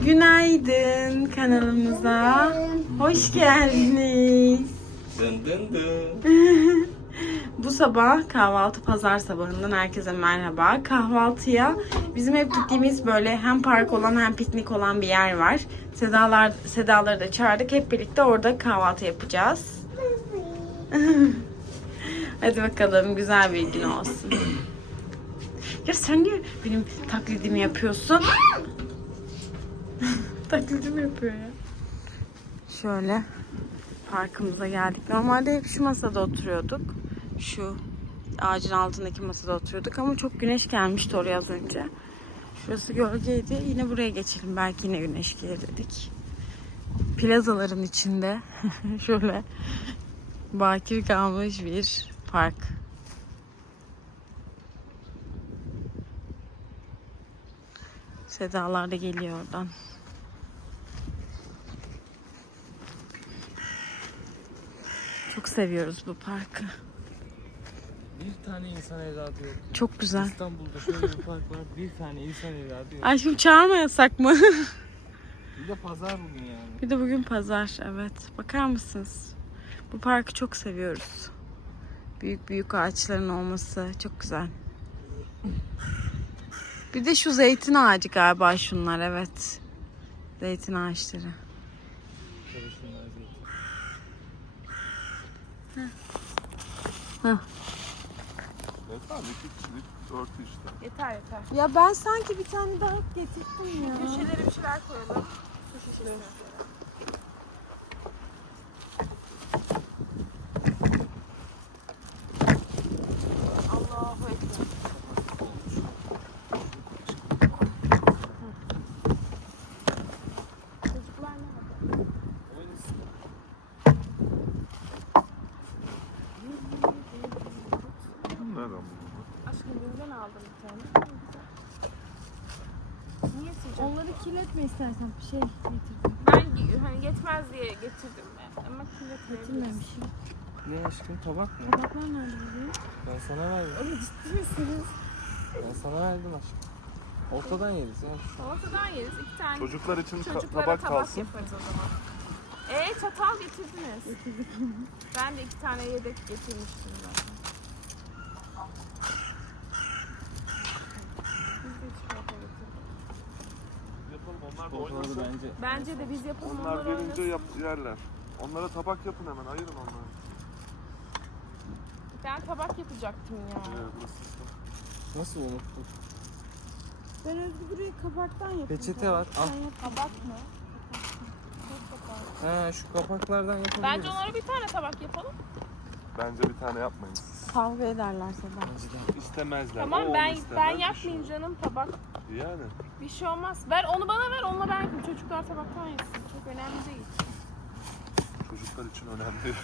Günaydın kanalımıza. Hoş geldiniz. Dın dın dın. Bu sabah kahvaltı pazar sabahından herkese merhaba. Kahvaltıya bizim hep gittiğimiz böyle hem park olan hem piknik olan bir yer var. Sedalar, Sedaları da çağırdık. Hep birlikte orada kahvaltı yapacağız. Hadi bakalım güzel bir gün olsun. Ya sen niye benim taklidimi yapıyorsun? taklidimi yapıyor ya. Şöyle parkımıza geldik. Normalde hep şu masada oturuyorduk. Şu ağacın altındaki masada oturuyorduk ama çok güneş gelmişti oraya az önce. Şurası gölgeydi. Yine buraya geçelim. Belki yine güneş gelir dedik. Plazaların içinde şöyle bakir kalmış bir park. Sedalar da geliyor oradan. Seviyoruz bu parkı. Bir tane insan evladı yok. Çok güzel. İstanbul'da şöyle bir park var. Bir tane insan evladı yok. Aşkım çağırma yasak mı? Bir de pazar bugün yani. bir de bugün pazar. Evet. Bakar mısınız? Bu parkı çok seviyoruz. Büyük büyük ağaçların olması çok güzel. Bir de şu zeytin ağacı galiba şunlar evet. Zeytin ağaçları. Şöyle şunlar zeytin. Yeter mi? İki kişilik örtü işte. Yeter yeter. Ya ben sanki bir tane daha getirdim ya. Köşelere bir şeyler koyalım. Su şişesi. Allahu Ekber. Çocuklar nerede? Nereden buldun? Aşkım dünden aldım bir tane. Niye sıcak? Onları kirletme istersen bir şey getirdim. Ben hani yetmez diye getirdim ben. Ama kirletmeyebiliriz. Getirmemiş. Ne aşkım tabak mı? Tabaklar nerede bebeğim? Ben sana verdim. Oğlum ciddi misiniz? Ben sana verdim aşkım. Ortadan yeriz ya. Ortadan yeriz. iki tane Çocuklar için ka- çocuklara tabak tabak, kalsın. yaparız o zaman. Ee çatal getirdiniz. ben de iki tane yedek getirmiştim zaten. Biz de çikolata getirdik. Yapalım onlar da Ortaları oynasın. Bence. Bence de biz yapalım Onlar onlar gelince yap yerler. Onlara tabak yapın hemen ayırın onları. Ben tabak yapacaktım ya. Ee, burası. Nasıl unuttum? Ben Özgür buraya kabaktan yapayım. Peçete var. Al. Tabak mı? He şu kapaklardan yapabiliriz. Bence onlara bir tane tabak yapalım. Bence bir tane yapmayın. Kavga ederler Seda. Bence de. İstemezler. Tamam o ben ben bir yapmayayım şey canım tabak. Yani. Bir şey olmaz. Ver onu bana ver. Onunla ben yapayım. Çocuklar tabaktan yesin. Çok önemli değil. Çocuklar için önemli.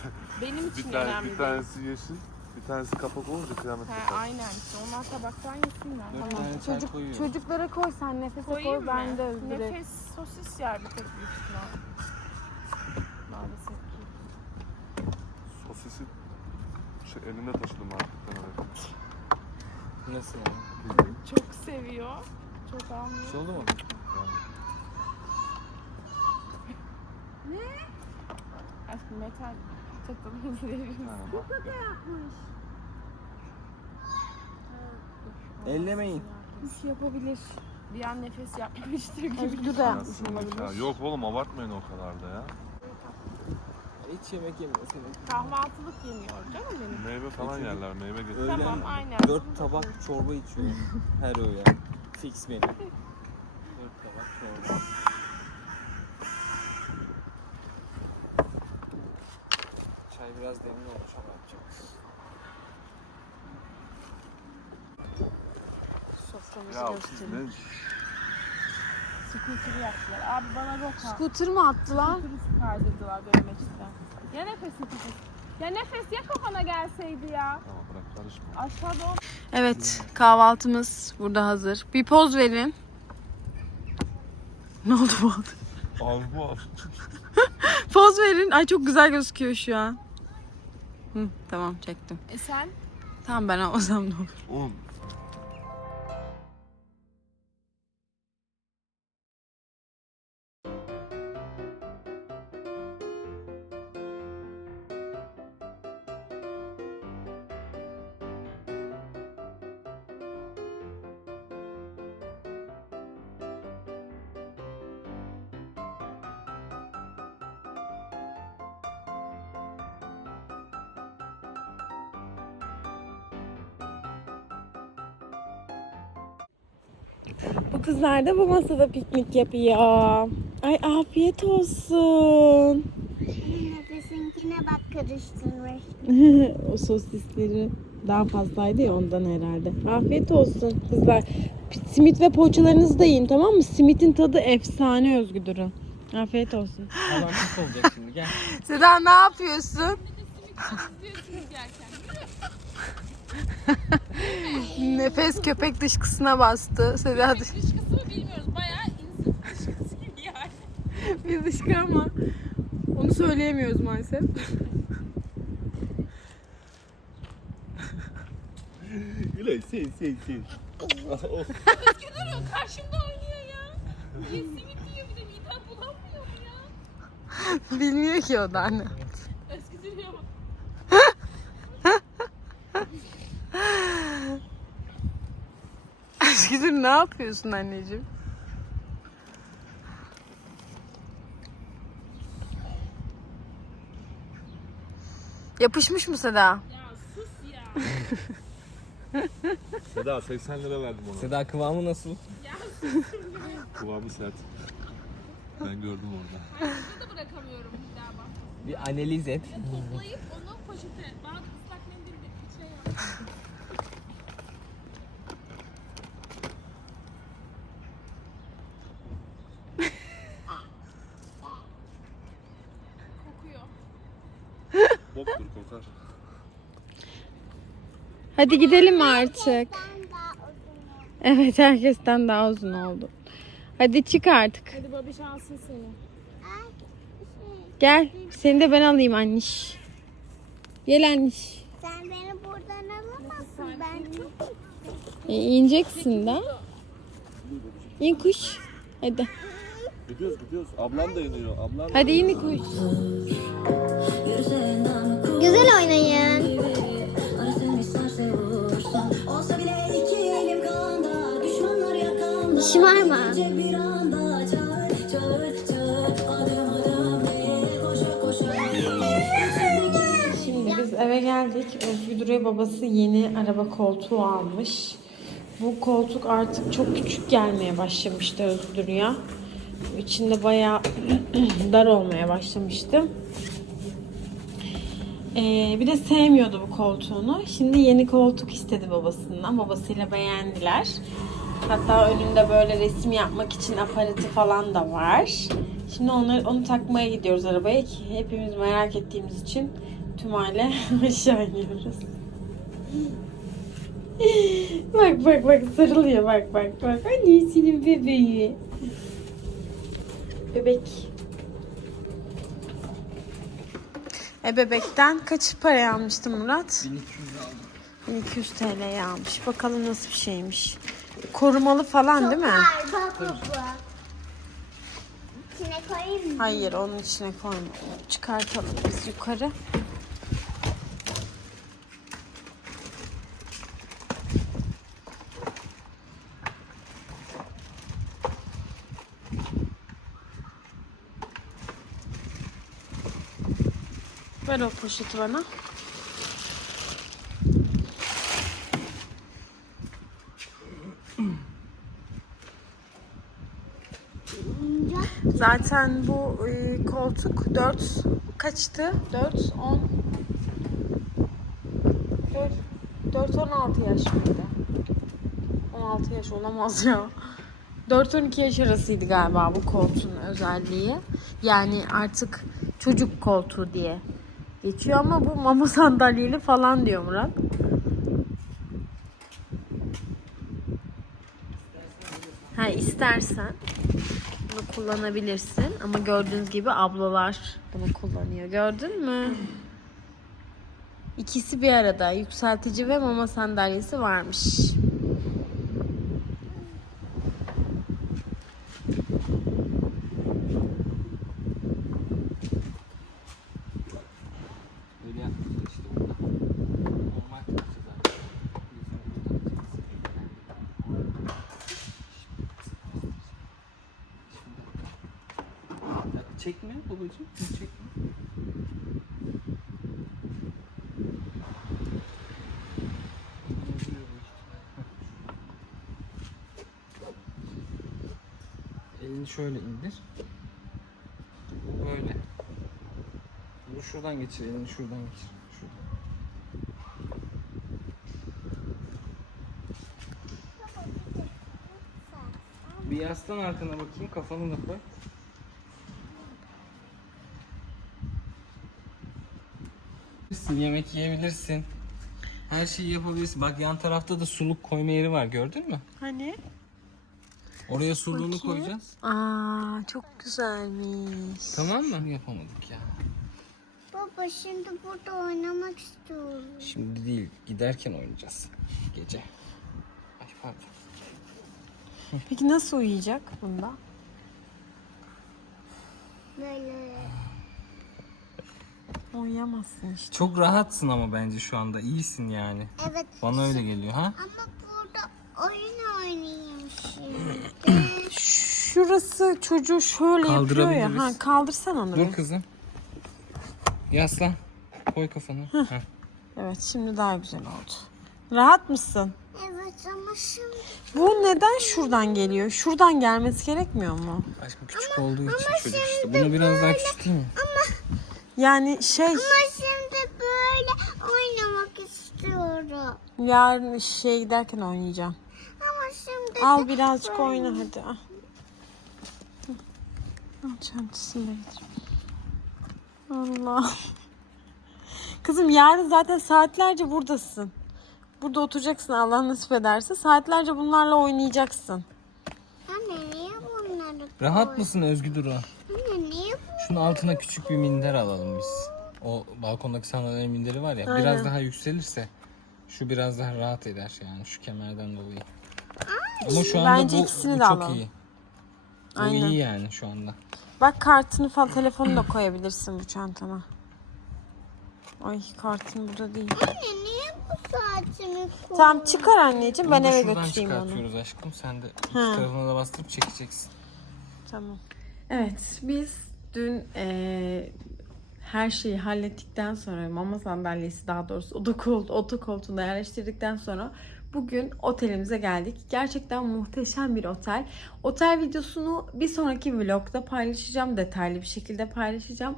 Benim için bir, tane, önemli bir değil. tanesi yeşil, bir tanesi kapak olunca kıyamet He, kopar. aynen işte. Onlar tabaktan yesinler. Dört Tamam. tane çay Çocuk, koyuyorum. çocuklara koy sen nefese Koyayım koy mı? ben de Özgür'e. Nefes sosis yer bir tek büyük ihtimal. Maalesef ki. Sosisi şey, elinde taşıdım artık ben oraya. Nasıl yani? Çok seviyor. Çok Bir almıyor. şey oldu mu? Aşkım metal takımımızı verir Ha, misin? bak. Ellemeyin. Hiç yapabilir. Bir an nefes yapmıştır gibi. Özgür de yapmış olabilir. Yok oğlum abartmayın o kadar da ya. Hiç yemek yemiyor senin. Kahvaltılık yemiyor canım benim. Meyve falan yerler, meyve getirir. Öyle Tamam aynen. Dört tabak çorba içiyor her öğün. Fix menü. Dört tabak çorba. Çay biraz demli olmuş ama yapacak. Soframızı Ya siz ne? Scooter'ı yaptılar. Abi bana roka. Scooter mı attılar? Scooter'ı kaydırdılar dövmeçten. Ya nefes nefes. Ya nefes ya kafana gelseydi ya. Tamam bırak karışma. Aşağıda o Evet kahvaltımız burada hazır. Bir poz verin. Ne oldu bu? Al bu al. Poz verin. Ay çok güzel gözüküyor şu an. Hı, tamam çektim. E sen? Tamam ben almasam ne olur. Oğlum Bu kızlar da bu masada piknik yapıyor. Ay afiyet olsun. Nefesinkine bak karıştırmış. o sosisleri daha fazlaydı ya ondan herhalde. Afiyet olsun kızlar. Simit ve poğaçalarınızı da yiyin tamam mı? Simitin tadı efsane Özgüdür'ün. Afiyet olsun. Alan pis olacak şimdi gel. Seda ne yapıyorsun? Nefes köpek dışkısına bastı. Seda dış... Dışkısını bilmiyoruz. Bayağı insan dışkısı gibi yani. bir dışkı ama onu söyleyemiyoruz maalesef. Gülay sen sen sen. Karşımda oynuyor ya. Niye simit yiyor bir de midem bulanmıyor mu ya? Bilmiyor ki o da anne. Ya. Özgüdür ne yapıyorsun anneciğim? Yapışmış mı Seda? Ya sus ya. Seda 80 lira verdim ona. Seda kıvamı nasıl? Kıvamı sert. Ben gördüm orada. Burada da bırakamıyorum bir daha bak. Bir analiz et. Toplayıp onu poşete. Bana ıslak mendil bir şey yap. Hadi gidelim artık. Evet herkesten daha uzun oldu. Hadi çık artık. Hadi babiş alsın seni. Gel. Seni de ben alayım anniş. Gel anniş. sen beni buradan alamazsın. Ben çok E, ineceksin de. İn kuş. Hadi. Gidiyoruz gidiyoruz. Ablam da iniyor. Ablam Hadi in kuş. Güzel oynayın. Koşa Şimdi biz eve geldik. Özgür Duru'ya babası yeni araba koltuğu almış. Bu koltuk artık çok küçük gelmeye başlamıştı Özgür Duru'ya. İçinde bayağı dar olmaya başlamıştı. Ee, bir de sevmiyordu bu koltuğunu. Şimdi yeni koltuk istedi babasından. Babasıyla beğendiler. Hatta önünde böyle resim yapmak için aparatı falan da var. Şimdi onları, onu takmaya gidiyoruz arabaya ki hepimiz merak ettiğimiz için tüm aile aşağı iniyoruz. bak bak bak sarılıyor bak bak bak. Annesinin bebeği. Bebek. E bebekten kaç paraya almıştın Murat? 1200 aldım. 1200 TL'ye almış. Bakalım nasıl bir şeymiş. Korumalı falan değil mi? Bak bak bak. İçine koyayım mı? Hayır onun içine koyma. Çıkartalım biz yukarı. Ver o poşeti bana. Zaten bu e, koltuk 4 kaçtı? 4 10 4 4 16 yaş mıydı? 16 yaş olamaz ya. 4-12 yaş arasıydı galiba bu koltuğun özelliği. Yani artık çocuk koltuğu diye geçiyor ama bu mama sandalyeli falan diyor Murat. Ha istersen bunu kullanabilirsin ama gördüğünüz gibi ablalar bunu kullanıyor. Gördün mü? İkisi bir arada yükseltici ve mama sandalyesi varmış. Böyle yapmışlar işte burada. Normal takacağız artık. Ya Çekme babacığım. Çekme. şöyle indir. Bu böyle. Bu şuradan geçir, elini şuradan geçir. Şuradan. Bir yaslan arkana bakayım, kafanı da koy. Yemek yiyebilirsin. Her şeyi yapabilirsin. Bak yan tarafta da suluk koyma yeri var gördün mü? Hani? Oraya suluğunu koyacağız. Aa çok güzelmiş. Tamam mı? Yapamadık ya. Baba şimdi burada oynamak istiyorum. Şimdi değil, giderken oynayacağız. Gece. Ay pardon. Peki nasıl uyuyacak bunda? Böyle. Uyuyamazsın işte. Çok rahatsın ama bence şu anda. iyisin yani. Evet Bana öyle geliyor ha? ama burada oyun oynayayım şimdi. Şurası çocuğu şöyle yapıyor ya. Kaldırabiliriz. Ha, kaldırsan onu. Dur bir. kızım. Yaslan. Koy kafanı. Heh. Evet şimdi daha güzel oldu. Rahat mısın? evet ama şimdi Bu neden şuradan geliyor? Şuradan gelmesi gerekmiyor mu? Aşkım küçük olduğu için çocuk işte. Bunu biraz daha küçülteyim mi? Yani şey ama şimdi böyle oynamak istiyorum. yarın şeye giderken oynayacağım. Ama şimdi Al birazcık oyna hadi. Al, al çantasını da getir. Allah. Kızım yarın zaten saatlerce buradasın. Burada oturacaksın Allah nasip ederse. Saatlerce bunlarla oynayacaksın. anne niye bunları Rahat mısın Özgü Duru? Şunun altına küçük bir minder alalım biz. O balkondaki sandalyenin minderi var ya. Biraz daha yükselirse şu biraz daha rahat eder yani şu kemerden dolayı. Ama şu anda Bence bu, ikisini bu de çok alalım. iyi. Bu Aynen. iyi yani şu anda. Bak kartını falan telefonu da koyabilirsin bu çantana. Ay kartın burada değil. Anne niye bu saatimi koydun? Tamam çıkar anneciğim ben Bunu da eve şuradan götüreyim onu. çıkartıyoruz aşkım. Sen de iki Ha. tarafına da bastırıp çekeceksin. Tamam. Evet biz dün eee, her şeyi hallettikten sonra mama sandalyesi daha doğrusu oda koltuğunda yerleştirdikten sonra bugün otelimize geldik. Gerçekten muhteşem bir otel. Otel videosunu bir sonraki vlogda paylaşacağım. Detaylı bir şekilde paylaşacağım.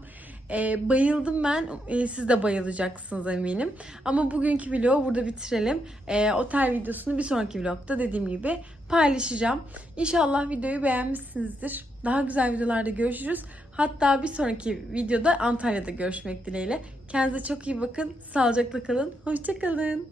Eee, bayıldım ben. Eee, siz de bayılacaksınız eminim. Ama bugünkü vlogu burada bitirelim. Eee, otel videosunu bir sonraki vlogda dediğim gibi paylaşacağım. İnşallah videoyu beğenmişsinizdir. Daha güzel videolarda görüşürüz. Hatta bir sonraki videoda Antalya'da görüşmek dileğiyle. Kendinize çok iyi bakın. Sağlıcakla kalın. Hoşçakalın.